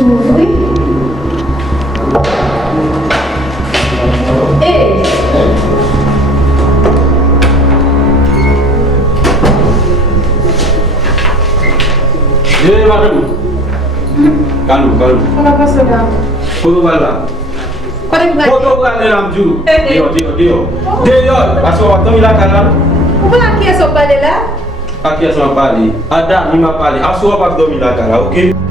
ouvrir. Et madame. Calme, calme. on va passer là. Koto bala. Quoi de blague? Koto bala nam ju. Eh, eh. Dio. Aso wa tomi la kala. Pourquoi qui est-ce qu'on parle là? Aki aso parler. Ada ni ma parler. Aso wa domi la kala, OK?